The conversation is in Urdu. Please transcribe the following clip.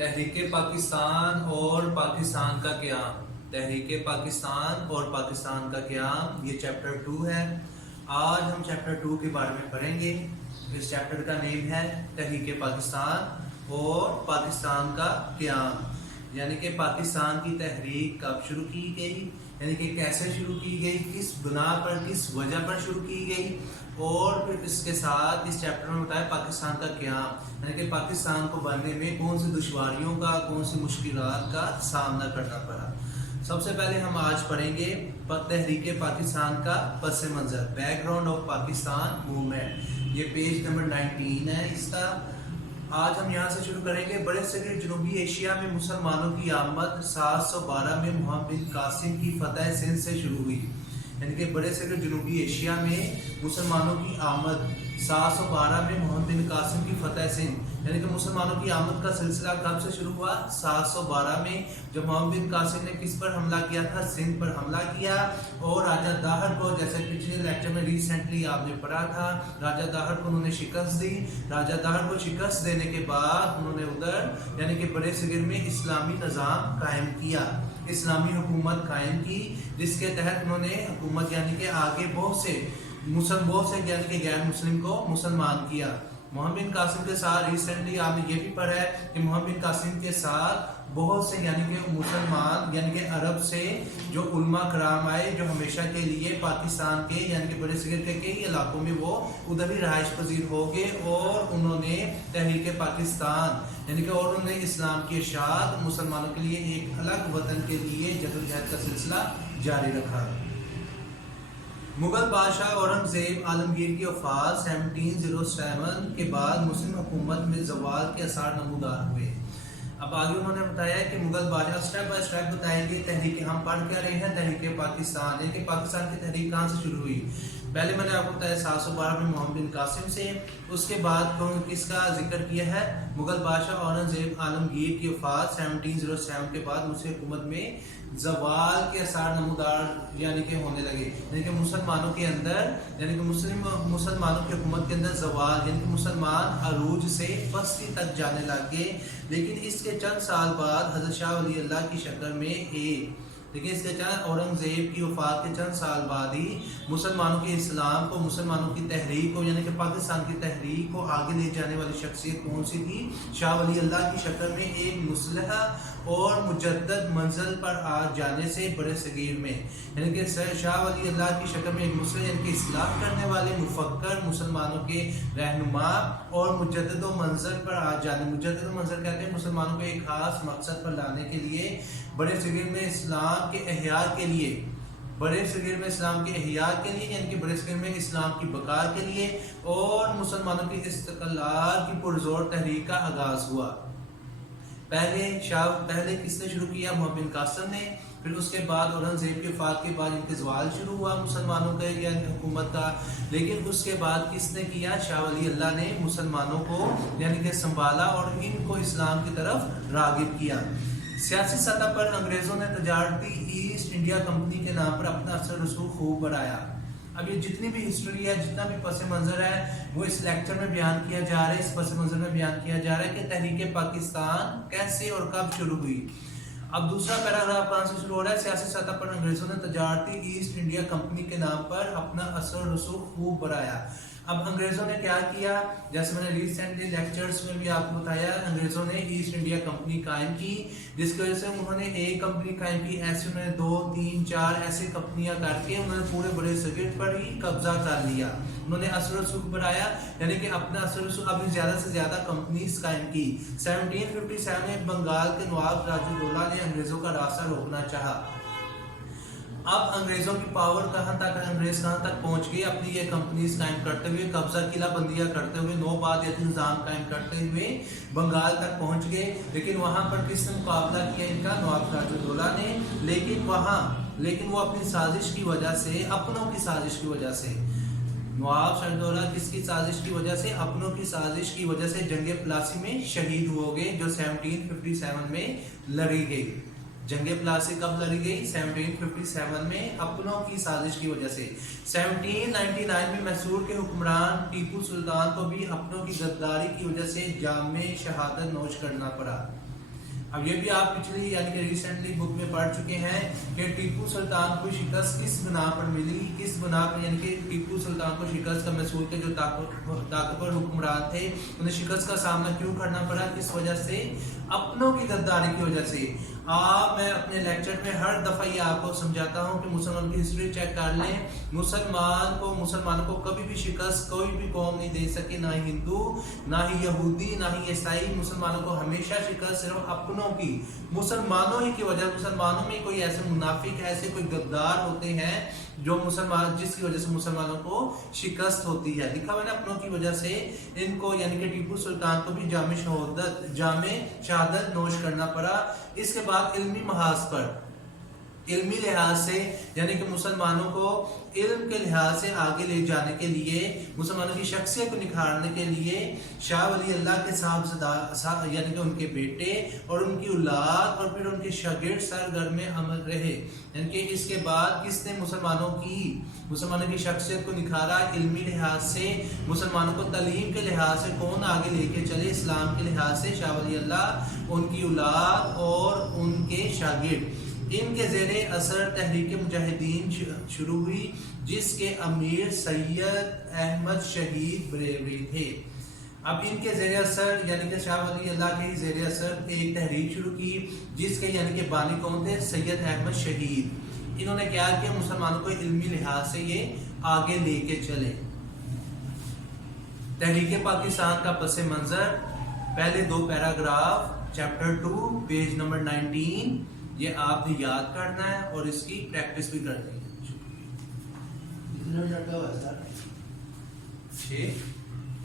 تحریک پاکستان اور پاکستان کا قیام، تحریک پاکستان اور پاکستان کا قیام، یہ چیپٹر 2 ہے۔ آج ہم چیپٹر 2 کے بارے میں پڑھیں گے۔ اس چیپٹر کا نیم ہے تحریک پاکستان اور پاکستان کا قیام، یعنی کہ پاکستان کی تحریک کب شروع کی گئی، یعنی کہ کیسے شروع کی گئی، کس بنا پر، کس وجہ پر شروع کی گئی، اور پھر اس کے ساتھ اس چیپٹر میں بتایا پاکستان کا قیام، یعنی کہ پاکستان کو بننے میں کون سی دشواریوں کا، کون سی مشکلات کا سامنا کرنا پڑا۔ سب سے پہلے ہم آج پڑھیں گے تحریک پاکستان کا پس منظر، back ground of Pakistan movement. یہ پیج نمبر 19 ہے اس کا۔ آج ہم یہاں سے شروع کریں گے۔ بڑے صغیر جنوبی ایشیا میں مسلمانوں کی آمد 712 میں محمد بن قاسم کی فتح سندھ سے شروع ہوئی، یعنی کہ بڑے صغیر جنوبی ایشیا میں مسلمانوں کی آمد 712 میں محمد بن قاسم کی فتح سندھ، یعنی کہ مسلمانوں کی آمد کا سلسلہ کب سے شروع ہوا؟ 712 میں، جب محمد بن قاسم نے کس پر حملہ کیا تھا؟ سندھ پر حملہ کیا، اور راجہ داہر کو، جیسے پچھلے لیکچر میں ریسنٹلی آپ نے پڑھا تھا، راجہ داہر کو انہوں نے شکست دی۔ راجہ داہر کو شکست دینے کے بعد انہوں نے ادھر یعنی کہ بڑے صغیر میں اسلامی نظام قائم کیا، اسلامی حکومت قائم کی، جس کے تحت انہوں نے حکومت یعنی کہ آگے بہت سے یعنی کہ غیر مسلم کو مسلمان کیا۔ محمد بن قاسم کے ساتھ ریسنٹلی آپ نے یہ بھی پڑھا ہے کہ محمد بن قاسم کے ساتھ بہت سے یعنی کہ مسلمان یعنی کہ عرب سے جو علماء کرام آئے، جو ہمیشہ کے لیے پاکستان کے یعنی کہ بڑے صغیر کے کئی علاقوں میں وہ ادھر ہی رہائش پذیر ہو گئے، اور انہوں نے تحریک پاکستان یعنی کہ اور انہوں نے اسلام کی اشاعت مسلمانوں کے لیے ایک الگ وطن کے لیے جدوجہد کا سلسلہ جاری رکھا۔ مغل بادشاہ اورنگزیب عالمگیر کی وفات 1707 کے بعد مسلم حکومت میں زوال کے آثار نمودار ہوئے۔ اب آگے انہوں نے بتایا کہ مغل بادشاہ اسٹیپ بائی اسٹیپ بتائیں گے تحریک، ہم پڑھ کیا رہے ہیں تحریک پاکستان، یعنی کہ پاکستان کی تحریک کہاں سے شروع ہوئی؟ پہلے میں نے آپ کو بتایا 712 میں محمد بن قاسم سے، اس کے بعد کس کا ذکر کیا ہے؟ مغل بادشاہ اورنگزیب عالمگیر کی وفات 1707 کے بعد مسلم حکومت میں زوال کے اثار نمودار یعنی کہ ہونے لگے، یعنی کہ مسلمانوں کے اندر یعنی کہ مسلمانوں کی حکومت کے اندر زوال یعنی کہ مسلمان عروج سے پستی تک جانے لگے۔ لیکن اس کے چند سال بعد حضرت شاہ ولی اللہ کی شکل میں اورنگزیب کی وفات کے چند سال بعد ہی مسلمانوں کے اسلام کو، مسلمانوں کی تحریک کو یعنی کہ پاکستان کی تحریک کو آگے لے جانے والی شخصیت کون سی تھی؟ شاہ ولی اللہ کی شکل میں ایک مصلحہ اور مجدد منزل پر آ جانے سے بڑے صغیر میں یعنی کہ شاہ ولی اللہ کی شکل میں ایک مصلحہ یعنی کہ اصلاح کرنے والے مفکر، مسلمانوں کے رہنما، اور مجدد و منزل پر آ جانے، مجدد و منزل کہتے ہیں مسلمانوں کو ایک خاص مقصد پر لانے کے لیے، بڑے صغیر میں اسلام کے احیاء کے لیے، بڑے صغیر میں اسلام کے احیاء کے لیے یعنی کہ بڑے صغیر میں اسلام کی بقا کے لیے اور مسلمانوں کی استقلال کی پرزور تحریک کا آغاز ہوا۔ پہلے کس نے شروع کیا؟ محمد بن قاسم نے، پھر اس کے بعد اورنگزیب کی وفات کے بعد ان کے زوال شروع ہوا مسلمانوں کا یعنی حکومت کا، لیکن اس کے بعد کس نے کیا؟ شاہ ولی اللہ نے مسلمانوں کو یعنی کہ سنبھالا اور ان کو اسلام کی طرف راغب کیا۔ سیاسی سطح پر انگریزوں نے تجارتی ایسٹ انڈیا کمپنی کے نام پر اپنا اثر رسوخ خوب بڑھایا۔ اب یہ جتنی بھی ہسٹری ہے، جتنا بھی پس منظر ہے، وہ اس لیکچر میں بیان کیا جا رہا ہے، اس پس منظر میں بیان کیا جا رہا ہے کہ تحریک پاکستان کیسے اور کب شروع ہوئی۔ اب دوسرا پیراگراف کہاں سے شروع ہو رہا ہے؟ سیاسی سطح پر انگریزوں نے تجارتی ایسٹ انڈیا کمپنی کے نام پر اپنا اثر رسوخ خوب بڑھایا۔ اب انگریزوں نے کیا کیا؟ جیسے میں نے ریسنٹلی لیکچرز میں بھی آپ کو بتایا، انگریزوں نے ایسٹ انڈیا کمپنی قائم کی، جس کی وجہ سے انہوں نے ایک کمپنی قائم کی، ایسے انہوں نے 2 3 4 ایسے کمپنیاں کر کے انہوں نے پورے بڑے صغیر پر ہی قبضہ کر لیا، انہوں نے اثر رسوخ بڑھایا، یعنی کہ اپنا اثر رسوخ اپنی زیادہ سے زیادہ کمپنیز قائم کی۔ 1757 میں بنگال کے نواب راجو ڈولا نے انگریزوں کا راستہ روکنا چاہا۔ اب انگریزوں کی پاور انگریز کہاں تک پہنچ گئی؟ اپنی یہ کمپنیز قائم کرتے ہوئے، قبضہ قلعہ بندیاں کرتے ہوئے، نوبادیاتی نظام قائم کرتے ہوئے بنگال تک پہنچ گئے، لیکن وہاں پر کس نے مقابلہ کیا ان کا؟ نواب راجو ڈولا نے، لیکن وہ اپنی سازش کی وجہ سے، اپنوں کی سازش کی وجہ سے، نواب راجو ڈولا کس کی سازش کی وجہ سے؟ اپنوں کی سازش کی وجہ سے جنگ پلاسی میں شہید ہو گئے، جو 1757 میں لڑی گئی۔ جنگ پلاسی کب لڑی گئی؟ 1757 میں، اپنوں کی سازش کی وجہ سے۔ 1799 میں میسور کے حکمران ٹیپو سلطان کو بھی اپنوں کی غداری کی وجہ سے جام میں شہادت نوش کرنا پڑا۔ اب یہ بھی آپ پچھلی یعنی کہ ریسنٹلی بک میں پڑھ چکے ہیں کہ ٹیپو سلطان کو شکست کس بنا پر ملی، کس بنا پر، یعنی کہ ٹیپو سلطان کو شکست کا محسوس کے جو طاقتور حکمران تھے انہیں شکست کا سامنا کیوں کرنا پڑا، کس وجہ سے، اپنوں کی غداری کی وجہ سے۔ میں اپنے لیکچر میں ہر دفعہ یہ آپ کو سمجھاتا ہوں کہ مسلمان کی ہسٹری چیک کر لیں، مسلمانوں کو کبھی بھی شکست کوئی بھی قوم نہیں دے سکی، نہ ہی ہندو، نہ ہی یہودی، نہ ہی عیسائی۔ مسلمانوں کو ہمیشہ شکست صرف اپنوں کی، مسلمانوں ہی کی وجہ، مسلمانوں میں کوئی ایسے منافق، ایسے کوئی غدار ہوتے ہیں جو مسلمان، جس کی وجہ سے مسلمانوں کو شکست ہوتی ہے۔ لکھا ہوا ہے نا، اپنوں کی وجہ سے ان کو یعنی کہ ٹیپو سلطان کو بھی جامع شہادت نوش کرنا پڑا۔ اس کے بعد علمی محاذ پر، علمی لحاظ سے یعنی کہ مسلمانوں کو علم کے لحاظ سے آگے لے جانے کے لیے، مسلمانوں کی شخصیت کو نکھارنے کے لیے شاہ ولی اللہ کے صاحب یعنی کہ ان کے بیٹے اور ان کی اولاد اور پھر ان کے شاگرد سرگرم عمل رہے۔ یعنی کہ اس کے بعد کس نے مسلمانوں کی شخصیت کو نکھارا علمی لحاظ سے، مسلمانوں کو تعلیم کے لحاظ سے کون آگے لے کے چلے، اسلام کے لحاظ سے شاہ ولی اللہ، ان کی اولاد اور ان کے شاگرد۔ ان کے زیر اثر تحریک مجاہدین شروع ہوئی جس کے امیر سید احمد شہید بریلوی تھے۔ اب ان کے زیر اثر یعنی کہ شاہ ولی اللہ کے زیر اثر ایک تحریک شروع کی جس کے یعنی کہ بانی کون تھے، سید احمد شہید۔ انہوں نے کیا کیا، مسلمانوں کو علمی لحاظ سے یہ آگے لے کے چلے۔ تحریک پاکستان کا پس منظر، پہلے 2 پیراگراف چیپٹر 2 پیج نمبر 19، یہ آپ نے یاد کرنا ہے اور اس کی پریکٹس بھی کرنی ہے۔ 6